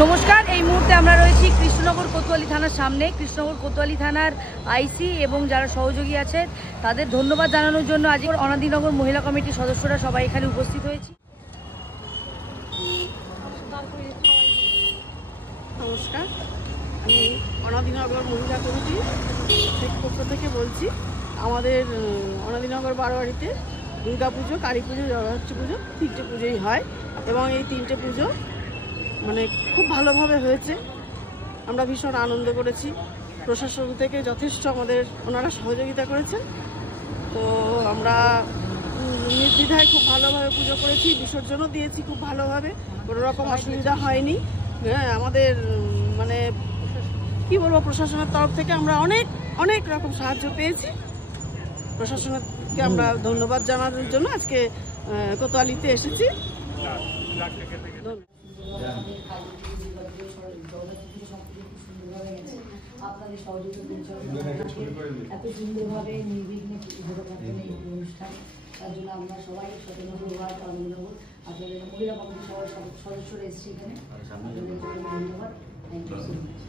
নমস্কার, এই মুহূর্তে আমরা রয়েছি কৃষ্ণনগর কোতোয়ালি থানার সামনে। কৃষ্ণনগর কোতোয়ালি থানার আইসি এবং যারা সহযোগী আছে তাদের ধন্যবাদ জানানোর জন্য আজ অনাদিনগর মহিলা কমিটির সদস্যরা সবাই এখানে উপস্থিত হয়েছি। নমস্কার, আমি অনাদিনগর মহিলা কমিটির পক্ষ থেকে বলছি। আমাদের অনাদিনগর বারোয়ারিতে দুর্গা পুজো, কালী পুজো, জগদ্ধাত্রী পুজো, তিনটে পুজোই হয় এবং এই তিনটে পুজো মানে খুব ভালোভাবে হয়েছে। আমরা ভীষণ আনন্দ করেছি। প্রশাসন থেকে যথেষ্ট আমাদের ওনারা সহযোগিতা করেছেন। তো আমরা নির্দ্বিধায় খুব ভালোভাবে পুজো করেছি, বিসর্জনও দিয়েছি খুব ভালোভাবে, কোনো রকম অসুবিধা হয়নি। হ্যাঁ, আমাদের মানে কি বলবো, প্রশাসনের তরফ থেকে আমরা অনেক অনেক রকম সাহায্য পেয়েছি। প্রশাসনকে আমরা ধন্যবাদ জানানোর জন্য আজকে কোতোয়ালিতে এসেছি। আপনাদের সহযোগিতা এত সুন্দরভাবে নির্বিঘ্নে হতে পারছেন এই অনুষ্ঠান, তার জন্য আমরা সবাই স্বতন্ত্রভাবে আনন্দবোধ। আপনাদের মহিলা কমিটির সবাই সদস্যরা এসেছে এখানে, ধন্যবাদ। Thank you so much.